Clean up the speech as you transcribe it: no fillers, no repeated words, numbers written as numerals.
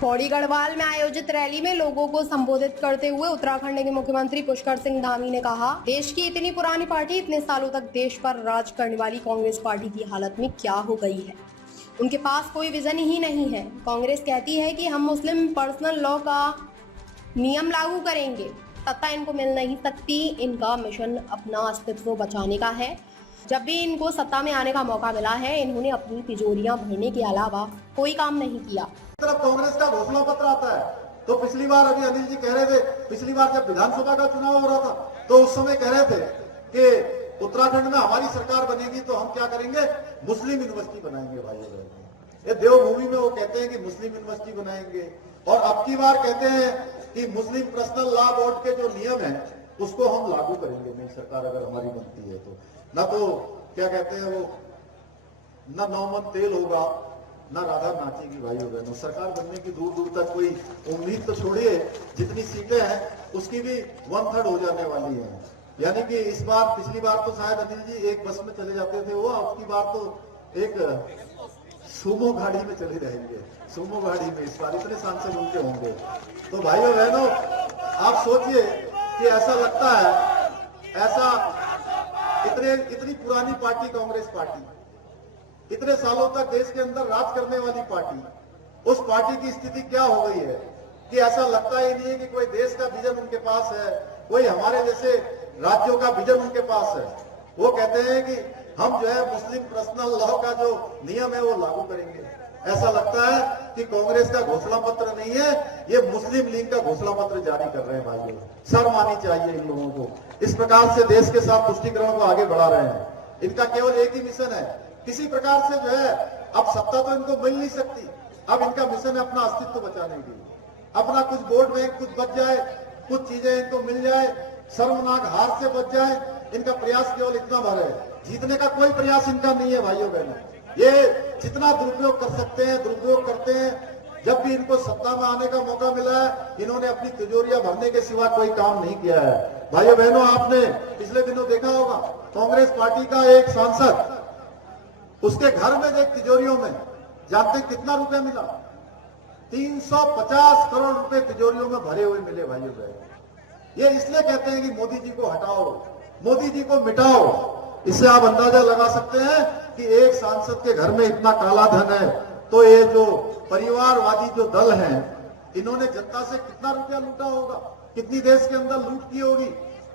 पौड़ी गढ़वाल में आयोजित रैली में लोगों को संबोधित करते हुए उत्तराखंड के मुख्यमंत्री पुष्कर सिंह धामी ने कहा, देश की इतनी पुरानी पार्टी, इतने सालों तक देश पर राज करने वाली कांग्रेस पार्टी की हालत में क्या हो गई है। उनके पास कोई विजन ही नहीं है। कांग्रेस कहती है कि हम मुस्लिम पर्सनल लॉ का नियम लागू करेंगे, सत्ता इनको मिल नहीं सकती। इनका मिशन अपना अस्तित्व बचाने का है। जब भी इनको सत्ता में आने का मौका मिला है, इन्होंने अपनी तिजोरियां भरने के अलावा कोई काम नहीं किया। तरफ कांग्रेस का घोषणा पत्र आता है तो पिछली बार अभी अनिल जी कह रहे थे, पिछली बार जब विधानसभा का चुनाव हो रहा था तो उस समय कह रहे थे कि उत्तराखंड में हमारी सरकार बनेगी तो हम क्या करेंगे, मुस्लिम यूनिवर्सिटी बनाएंगे। भाई ये देवभूमि में वो कहते हैं कि मुस्लिम यूनिवर्सिटी बनाएंगे, और अब की बार कहते हैं कि मुस्लिम पर्सनल लॉ बोर्ड के जो नियम है उसको हम लागू करेंगे नई सरकार अगर हमारी बनती है तो। ना तो क्या कहते हैं वो, ना नौमन तेल होगा, ना राधा नाचेगी। भाई बहनों, सरकार बनने की दूर दूर तक कोई उम्मीद तो छोड़िए, जितनी सीटें हैं उसकी भी 1/3 हो जाने वाली है। यानी कि इस बार, पिछली बार तो शायद अनिल जी एक बस में चले जाते थे वो, अब की बार तो एक सुमो गाड़ी में चले जाएंगे। सुमो गाड़ी में इस बार इतने सांसद उनके होंगे। तो भाइयों बहनों, आप सोचिए कि ऐसा लगता है, ऐसा इतनी पुरानी पार्टी कांग्रेस पार्टी, इतने सालों तक देश के अंदर राज करने वाली पार्टी, उस पार्टी की स्थिति क्या हो गई है कि ऐसा लगता ही नहीं है कि कोई देश का विजन उनके पास है, कोई हमारे जैसे राज्यों का विजन उनके पास है। वो कहते हैं कि हम जो है मुस्लिम पर्सनल लॉ का जो नियम है वो लागू करेंगे। ऐसा लगता है कि कांग्रेस का घोषणा पत्र नहीं है, ये मुस्लिम लीग का घोषणा पत्र जारी कर रहे हैं। भाइयों, शर्म आनी चाहिए इन लोगों को। इस प्रकार से देश के साथ तुष्टिकरण को आगे बढ़ा रहे हैं। इनका केवल एक ही मिशन है, किसी प्रकार से जो है, अब सत्ता तो इनको मिल नहीं सकती, अब इनका मिशन है अपना अस्तित्व बचाने के लिए, अपना कुछ वोट बैंक कुछ बच जाए, कुछ चीजें इनको मिल जाए, शर्मनाक हार से बच जाए। इनका प्रयास केवल इतना भर है, जीतने का कोई प्रयास इनका नहीं है। भाइयों बहनों, ये जितना दुरुपयोग कर सकते हैं दुरुपयोग करते हैं। जब भी इनको सत्ता में आने का मौका मिला है, इन्होंने अपनी तिजोरियां भरने के सिवा कोई काम नहीं किया है। भाइयों बहनों, आपने पिछले दिनों देखा होगा, कांग्रेस पार्टी का एक सांसद, उसके घर में देख तिजोरियों में, जानते कितना रुपए मिला? 350 करोड़ रुपए तिजोरियों में भरे हुए मिले। भाइयों बहनों, ये इसलिए कहते हैं कि मोदी जी को हटाओ, मोदी जी को मिटाओ। इससे आप अंदाजा लगा सकते हैं कि एक सांसद के घर में इतना काला धन है, तो ये जो परिवारवादी जो दल हैं, इन्होंने जनता से कितना रुपया लूटा होगा, कितनी देश के अंदर लूट की होगी।